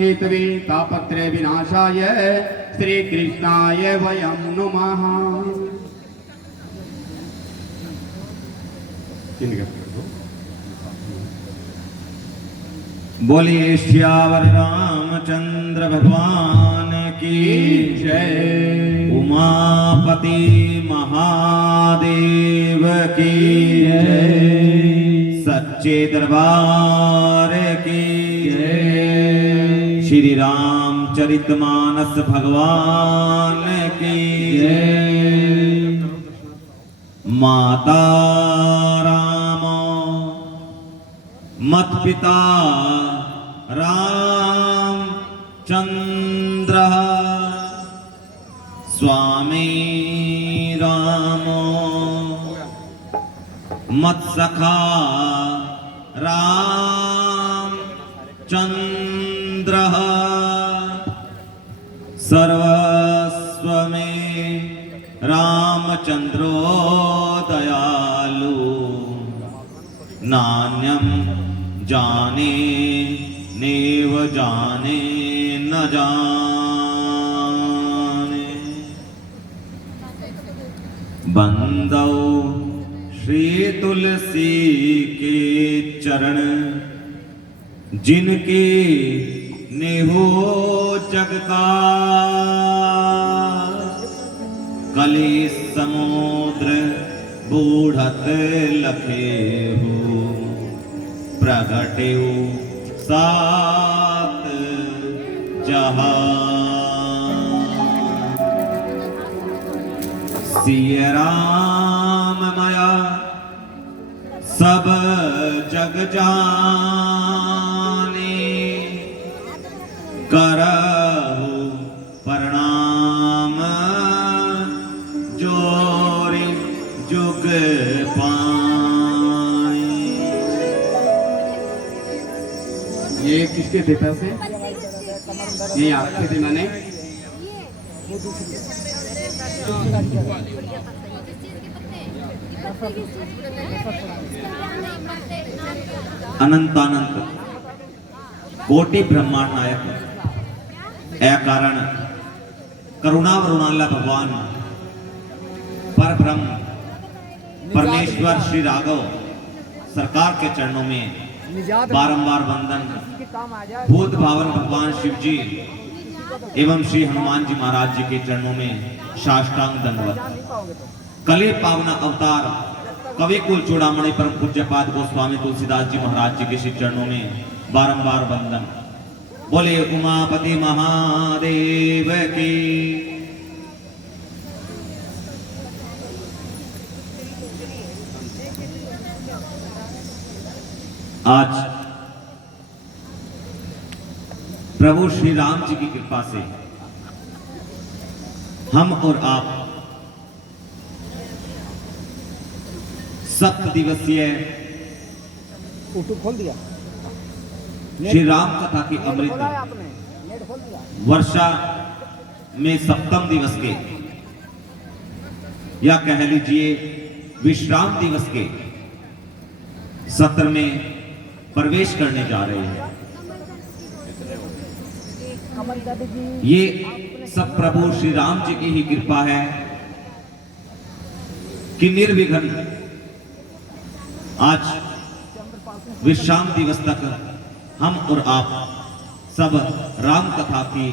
Hathaway तापत्रय विनाशाय श्री कृष्णाय वयं नमः। बोलिए श्यावर रामचंद्र भगवान की जय। उमापति महादेव की जय। सच्चे दरबार की जय। श्री रामचरितमानस भगवान की जय। माता राम मत पिता राम चंद्र स्वामी रामो मत सखा राम चंद्र सर्वस्व में रामचंद्रो दयालु नान्यम जाने नेव जाने न जाने। बंदौ श्री तुलसी के चरण जिनके नेहो जग का कली समुद्र बूढ़त लखे हो प्रगटे सात जहां। सिय राम माया सब जग जाने करहु प्रणाम जोरि जुग पाए। ये किसके थे पैसे? ये आपके थे मैंने। अनंत अनंत कोटि ब्रह्मांड नायक ए कारण करुणा वरुणाला भगवान पर ब्रह्म परमेश्वर श्री राघव सरकार के चरणों में बारंबार वंदन। भूत भावन भगवान शिव जी एवं श्री हनुमान जी महाराज जी के चरणों में साष्टांग दंडवत। कले पावना अवतार कवि कुल चूड़ामणि परम पूज्यपाद गोस्वामी तुलसीदास जी महाराज जी के श्री चरणों में बारंबार वंदन। बोले उमापति महादेव की। आज प्रभु श्री राम जी की कृपा से हम और आप 7 दिवसीय खोल दिया श्री राम कथा की अमृत वर्षा में 7वें दिवस के या कह लीजिए विश्राम दिवस के सत्र में प्रवेश करने जा रहे हैं। ये सब प्रभु श्री राम जी की ही कृपा है कि निर्विघ्न आज विश्राम दिवस तक हम और आप सब राम कथा की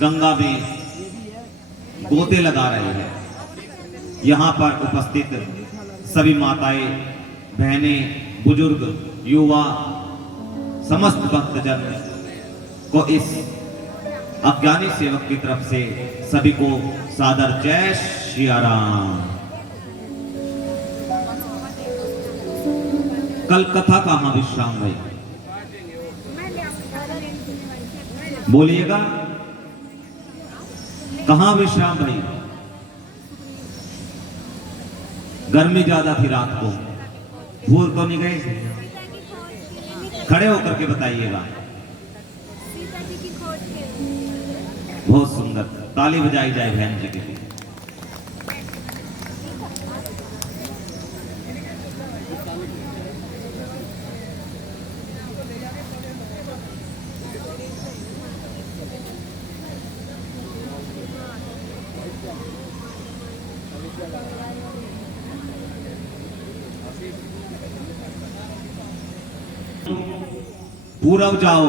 गंगा में गोते लगा रहे हैं। यहाँ पर उपस्थित सभी माताएं, बहनें, बुजुर्ग, युवा, समस्त भक्तजन को इस अज्ञानी सेवक की तरफ से सभी को सादर जय श्री राम। कल कथा कहाँ विश्राम भाई बोलिएगा, कहाँ विश्राम भाई? गर्मी ज्यादा थी रात को, भूल तो नहीं गए? खड़े होकर के बताइएगा। बहुत सुंदर, ताली बजाई जाए बहन जी के लिए। पूर्व जाओ,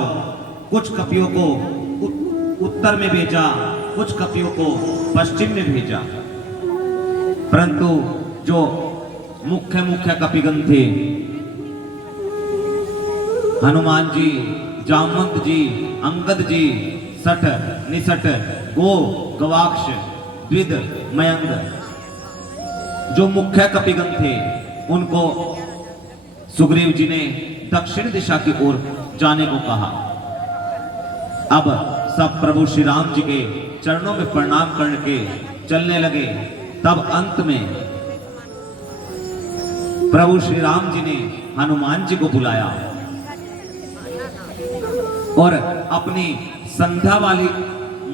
कुछ कपियों को उत्तर में भेजा, कुछ कपियों को पश्चिम में भेजा, परंतु जो मुख्य मुख्य कपिगण थे, हनुमान जी, जामवंत जी, अंगद जी, सठ, निसठ, गो, गवाक्ष, द्विद, मयंग, जो मुख्य कपिगण थे उनको सुग्रीव जी ने दक्षिण दिशा की ओर जाने को कहा। अब सब प्रभु श्री राम जी के चरणों में प्रणाम करके चलने लगे। तब अंत में प्रभु श्री राम जी ने हनुमान जी को बुलाया और अपनी संध्या वाली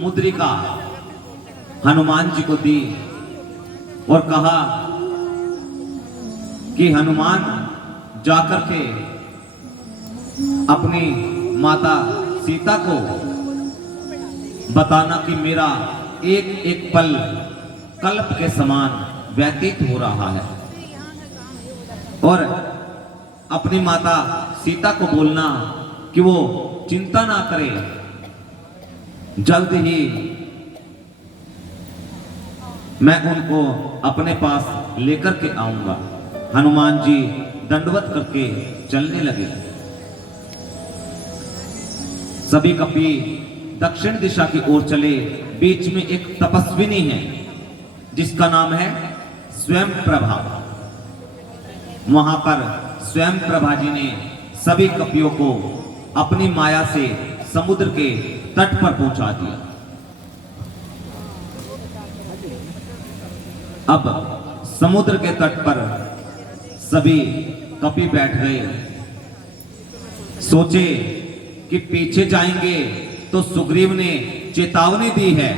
मुद्रिका हनुमान जी को दी और कहा कि हनुमान जाकर के अपनी माता सीता को बताना कि मेरा एक एक पल कल्प के समान व्यतीत हो रहा है, और अपनी माता सीता को बोलना कि वो चिंता ना करे, जल्द ही मैं उनको अपने पास लेकर के आऊंगा। हनुमान जी दंडवत करके चलने लगे। सभी कपि दक्षिण दिशा की ओर चले। बीच में एक तपस्विनी है जिसका नाम है स्वयं प्रभा। वहां पर स्वयं प्रभा जी ने सभी कपियों को अपनी माया से समुद्र के तट पर पहुंचा दिया। अब समुद्र के तट पर सभी कपि बैठ गए। सोचे कि पीछे जाएंगे तो सुग्रीव ने चेतावनी दी है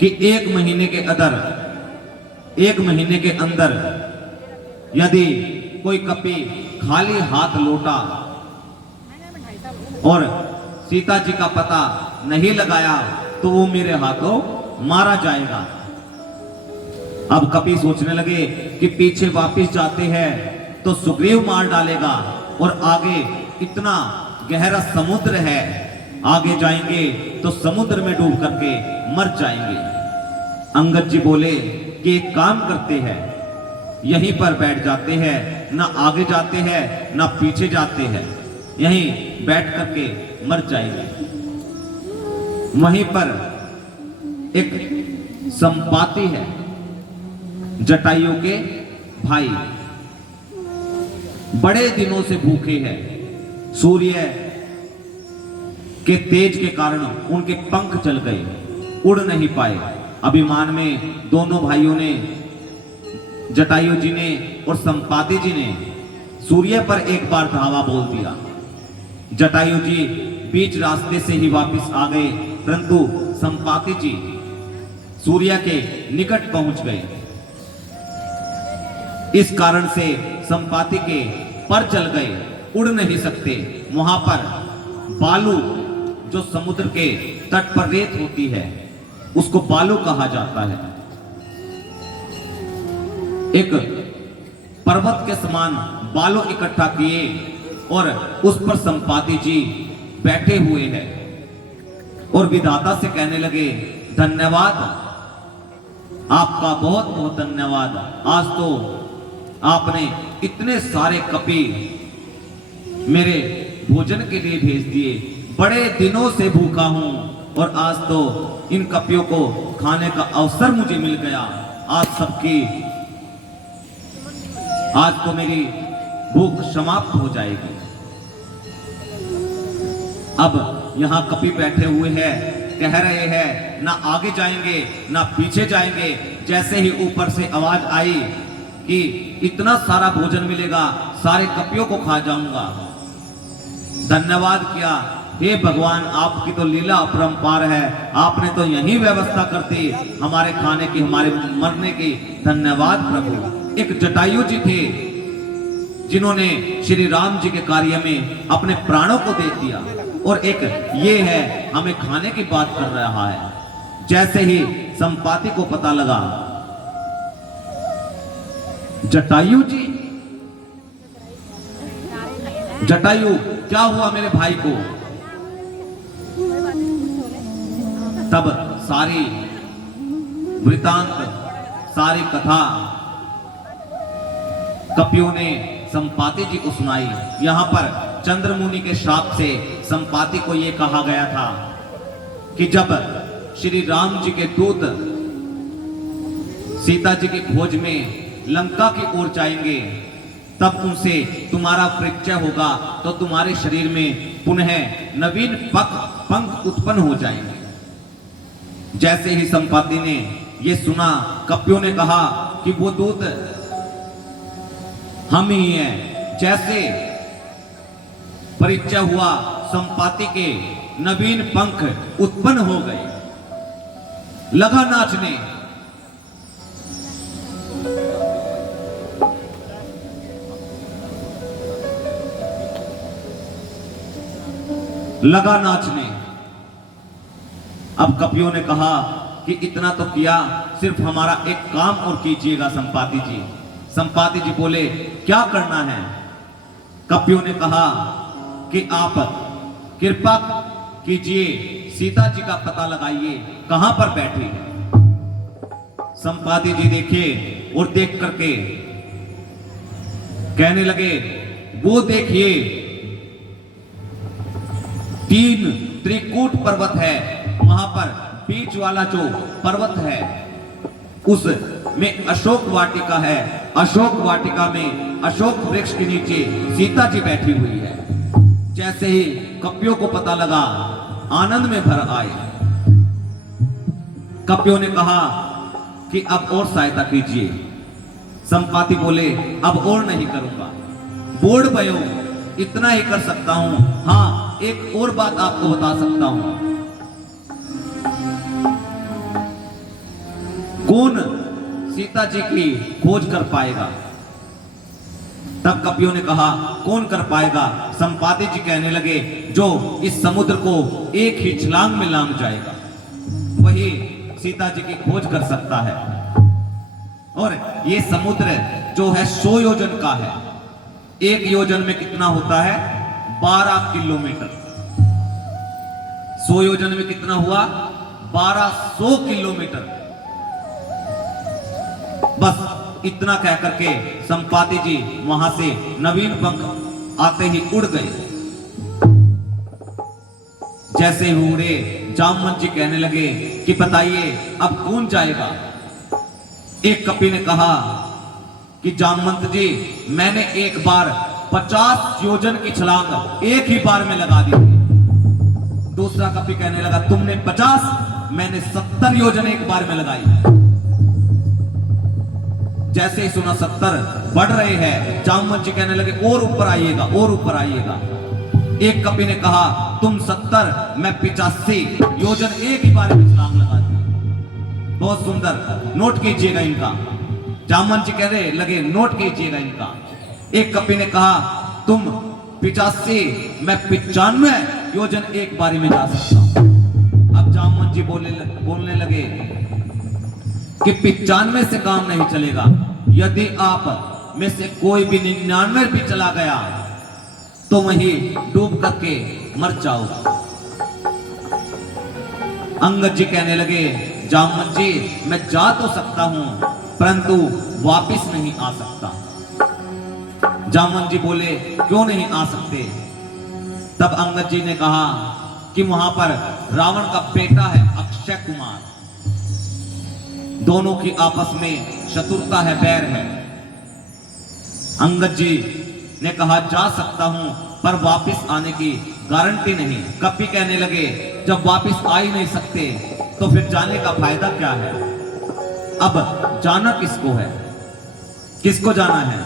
कि एक महीने के अंदर यदि कोई कपि खाली हाथ लौटा और सीता जी का पता नहीं लगाया तो वो मेरे हाथों मारा जाएगा। अब कपि सोचने लगे कि पीछे वापस जाते हैं तो सुग्रीव मार डालेगा और आगे इतना गहरा समुद्र है, आगे जाएंगे तो समुद्र में डूब करके मर जाएंगे। अंगद जी बोले कि एक काम करते हैं, यहीं पर बैठ जाते हैं, ना आगे जाते हैं ना पीछे जाते हैं, यहीं बैठ करके मर जाएंगे। वहीं पर एक संपाति है, जटायु के भाई, बड़े दिनों से भूखे हैं। सूर्य के तेज के कारण उनके पंख चल गए, उड़ नहीं पाए। अभिमान में दोनों भाइयों ने, जटायु जी ने और संपाति जी ने सूर्य पर एक बार धावा बोल दिया। जटायु जी बीच रास्ते से ही वापस आ गए, परंतु संपाति जी सूर्य के निकट पहुंच गए। इस कारण से संपाति के पर जल गए, उड़ नहीं सकते। वहां पर बालू, जो समुद्र के तट पर रेत होती है, उसको बालू कहा जाता है। एक पर्वत के समान बालू इकट्ठा किए और उस पर संपाति जी बैठे हुए हैं और विधाता से कहने लगे, धन्यवाद, आपका बहुत बहुत धन्यवाद। आज तो आपने इतने सारे कपी मेरे भोजन के लिए भेज दिए। बड़े दिनों से भूखा हूं और आज तो इन कपियों को खाने का अवसर मुझे मिल गया। आज तो मेरी भूख समाप्त हो जाएगी। अब यहां कपि बैठे हुए हैं, कह रहे हैं ना आगे जाएंगे ना पीछे जाएंगे। जैसे ही ऊपर से आवाज आई कि इतना सारा भोजन मिलेगा, सारे कपियों को खा जाऊंगा, धन्यवाद किया। हे भगवान, आपकी तो लीला अपरंपार है, आपने तो यही व्यवस्था कर दी हमारे खाने की, हमारे मरने की। धन्यवाद प्रभु। एक जटायु जी थे जिन्होंने श्री राम जी के कार्य में अपने प्राणों को दे दिया, और एक ये है हमें खाने की बात कर रहा है। जैसे ही संपाति को पता लगा, जटायु जी, जटायु क्या हुआ मेरे भाई को, तब सारी वृतांत, सारी कथा कपियों ने संपाति जी को सुनाई। यहां पर चंद्रमुनि के श्राप से संपाति को यह कहा गया था कि जब श्री राम जी के दूत सीता जी की खोज में लंका की ओर जाएंगे, तब उनसे तुम्हारा परिचय होगा तो तुम्हारे शरीर में पुनः नवीन पंख उत्पन्न हो जाएंगे। जैसे ही संपाति ने यह सुना, कपियों ने कहा कि वो दूत हम ही हैं। जैसे परिचय हुआ, संपाति के नवीन पंख उत्पन्न हो गए, लगा नाचने। लगा नाचने। अब कपियों ने कहा कि इतना तो किया, सिर्फ हमारा एक काम और कीजिएगा संपाति जी। संपाति जी बोले, क्या करना है? कपियों ने कहा कि आप कृपा कीजिए, सीता जी का पता लगाइए कहां पर बैठी है। संपाति जी देखे और देख करके कहने लगे, वो देखिए 3 त्रिकूट पर्वत है, वहां पर बीच वाला जो पर्वत है उस में अशोक वाटिका है। अशोक वाटिका में अशोक वृक्ष के नीचे सीता जी बैठी हुई है। जैसे ही कपियों को पता लगा, आनंद में भर आए। कपियों ने कहा कि अब और सहायता कीजिए। संपाति बोले, अब और नहीं करूंगा, बोर्ड भयो इतना ही कर सकता हूं। हां, एक और बात आपको बता सकता हूं। कौन सीता जी की खोज कर पाएगा? तब कपियों ने कहा, कौन कर पाएगा? संपाति जी कहने लगे, जो इस समुद्र को एक ही छलांग में लांग जाएगा, वही सीता जी की खोज कर सकता है। और ये समुद्र जो है 100 योजन का है। एक योजन में कितना होता है? 12 किलोमीटर। 100 योजन में कितना हुआ? 1200 किलोमीटर। बस इतना कह करके संपाति जी वहां से नवीन पंख आते ही उड़ गए। जैसे ही उड़े, जामवंत जी कहने लगे कि बताइए अब कौन जाएगा? एक कपि ने कहा कि जामवंत जी, मैंने एक बार 50 योजन की छलांग एक ही बार में लगा दी थी। दूसरा कपि कहने लगा, तुमने 50, मैंने 70 योजन एक बार में लगाई। जैसे ही सुना 70 बढ़ रहे हैं, जामवंत जी कहने लगे, और ऊपर आइएगा, और ऊपर आइएगा। एक कपि ने कहा, तुम 70, मैं 85 योजन एक ही बार में छलांग लगा दी। बहुत सुंदर, नोट कीजिएगा इनका। जामवंत जी कहने लगे नोट कीजिएगा इनका। एक कपि ने कहा तुम 85 मैं 95 योजन एक बारी में जा सकता हूं। अब जामवंत जी बोलने लगे कि 95 से काम नहीं चलेगा, यदि आप में से कोई भी 99 भी चला गया तो वहीं डूब करके मर जाओ। अंगद जी कहने लगे जामवंत जी मैं जा तो सकता हूं परंतु वापिस नहीं आ सकता। जामवंत जी बोले क्यों नहीं आ सकते? तब अंगद जी ने कहा कि वहां पर रावण का बेटा है अक्षय कुमार, दोनों की आपस में शत्रुता है, बैर है। अंगद जी ने कहा जा सकता हूं पर वापिस आने की गारंटी नहीं। कपि कहने लगे जब वापिस आ ही नहीं सकते तो फिर जाने का फायदा क्या है? अब जाना किसको है, किसको जाना है?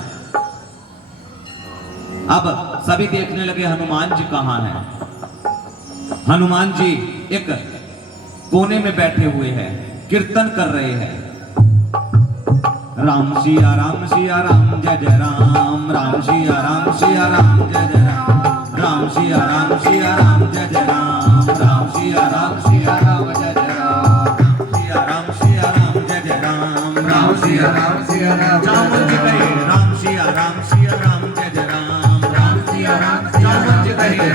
अब सभी देखने लगे हनुमान जी कहां हैं। हनुमान जी एक कोने में बैठे हुए हैं, कीर्तन कर रहे हैं। राम सिया राम जय जय राम, राम सिया राम जय जय राम, राम सिया राम जय जय राम, राम सिया राम जय जय राम, राम सिया राम जय जय राम, राम सिया राम जामवंत जी कहे राम सिया राम जय जय राम, राम सिया राम जामवंत जी कहे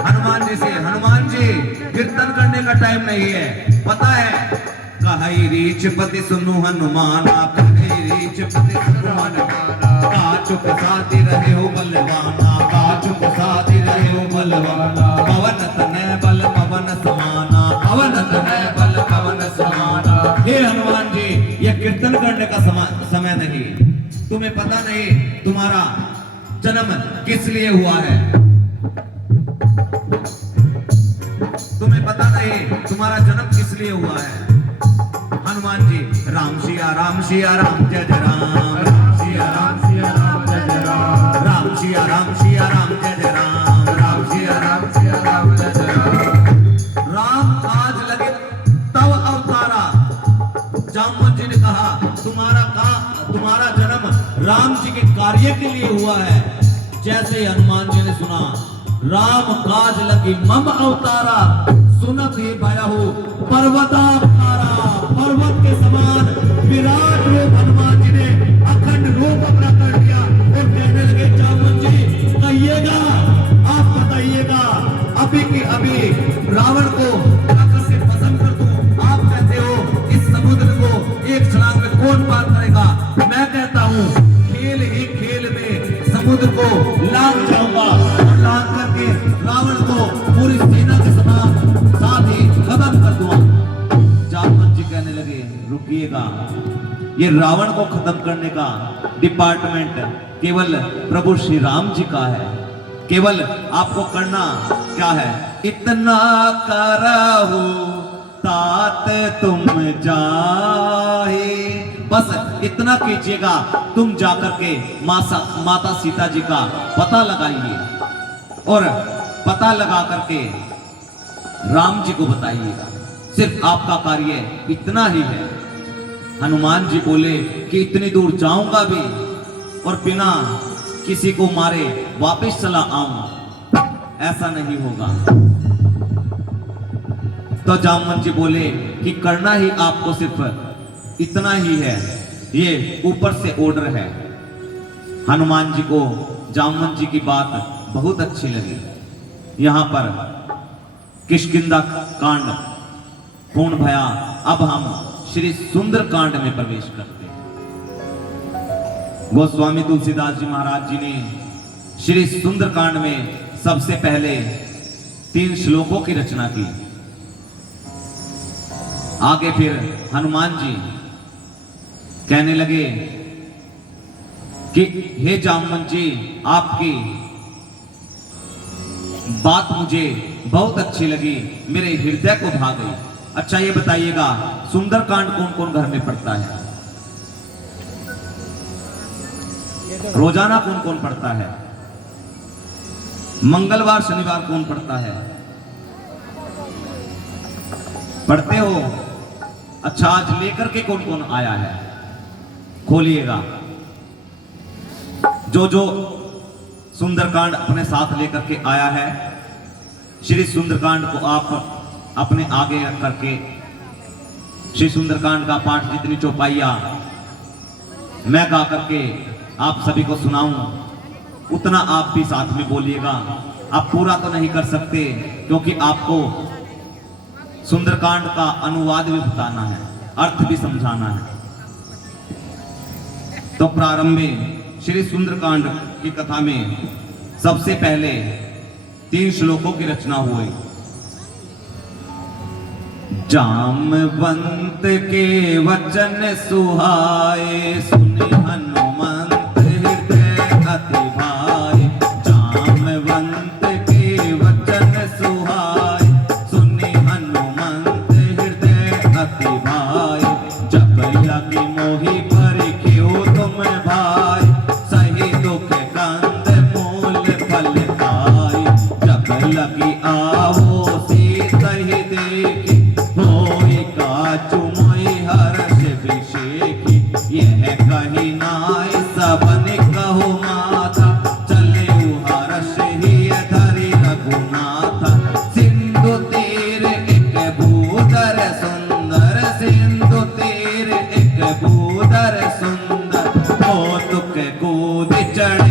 हनुमान जी से हनुमान जी कीर्तन करने का टाइम नहीं है, पता है कहाई रीच पति सुनु हनुमाना, कहाई रीच पति सुनु हनुमाना, का चुप साथी रहे हो बलवाना, का चुप साथी रहे हो बलवाना, पवन तनय बल पवन समाना, पवन तनय बल पवन समाना। हे हनुमान जी ये कीर्तन करने का समय नहीं, तुम्हें पता नहीं तुम्हारा जन्म किस लिए हुआ है, तुम्हें पता नहीं तुम्हारा जन्म किस लिए हुआ है। हनुमान जी राम सिया राम जय जय राम, राम सिया राम जय जय राम, राम सिया राम जय जय राम, राम सिया राम जय जय राम। राम आज लगे तब अवतारा। जामवंत जी ने कहा तुम्हारा जन्म राम जी के कार्य के लिए हुआ है। जैसे ही हनुमान जी ने सुना राम काज लगी मम अवतारा, सुनत ही भयहु पर्वताकारा, पर्वत के समान विराट रूप हनुमान जी ने अखंड रूप अपना कर दिया और कहने लगे जामवंत जी कहिएगा, आप बताइएगा अभी की अभी रावण को ताकत से भस्म कर दूं। आप कहते हो इस समुद्र को एक छलांग में कौन पार करेगा? मैं कहता हूं खेल ही खेल में समुद्र को लांग जाऊंगा और लांग करके रावण को पूरी सेना के समान साथ ही खत्म कर दूंगा। जामवंत जी कहने लगे रुकिएगा, ये रावण को खत्म करने का डिपार्टमेंट केवल प्रभु श्री राम जी का है। केवल आपको करना क्या है, इतना करहु तात तुम जाहे, बस इतना कीजिएगा तुम जाकर के माता सीता जी का पता लगाइए और पता लगा करके राम जी को बताइएगा। सिर्फ आपका कार्य इतना ही है। हनुमान जी बोले कि इतनी दूर जाऊंगा भी और बिना किसी को मारे वापस चला आऊं, ऐसा नहीं होगा। तो जामवंत जी बोले कि करना ही आपको सिर्फ इतना ही है, ये ऊपर से ऑर्डर है। हनुमान जी को जामवंत जी की बात बहुत अच्छी लगी। यहां पर किष्किंधा कांड पूर्ण भया। अब हम श्री सुंदर कांड में प्रवेश करते हैं। गोस्वामी तुलसीदास जी महाराज जी ने श्री सुंदर कांड में सबसे पहले 3 श्लोकों की रचना की। आगे फिर हनुमान जी कहने लगे कि हे जामवंत जी आपकी बात मुझे बहुत अच्छी लगी, मेरे हृदय को भा गई। अच्छा ये बताइएगा सुंदरकांड कौन कौन घर में पढ़ता है? रोजाना कौन कौन पढ़ता है? मंगलवार शनिवार कौन पढ़ता है? पढ़ते हो? अच्छा आज लेकर के कौन कौन आया है? खोलिएगा। जो जो सुंदरकांड अपने साथ लेकर के आया है, श्री सुंदरकांड को आप अपने आगे रख करके श्री सुंदरकांड का पाठ जितनी चौपाइया मैं गा करके आप सभी को सुनाऊं, उतना आप भी साथ में बोलिएगा। आप पूरा तो नहीं कर सकते क्योंकि आपको सुंदरकांड का अनुवाद भी बताना है, अर्थ भी समझाना है। तो प्रारंभ में श्री सुंदरकांड की कथा में सबसे पहले 3 श्लोकों की रचना हुई। जामवंत के वचन सुहाए, सुने हनुमंत हृदय अति भाए। जामवंत के वचन सुहाए, सुने हनुमंत हृदय अति भाए। जब लगी मोहि परिख्यो तुम भाई, सही दुख कंद मूल फल खाई। जब लगी आवो सीतहि देखी, होई काचु मोहि हर्ष विषेखी। यह कही नाय सबन कहो माथा, चले हर्ष ही धरि रघुनाथा। सिंधु तीर एक भूधर सुंदर, सिंधु तीर एक भूधर सुंदर। कौतुक कूद चढ़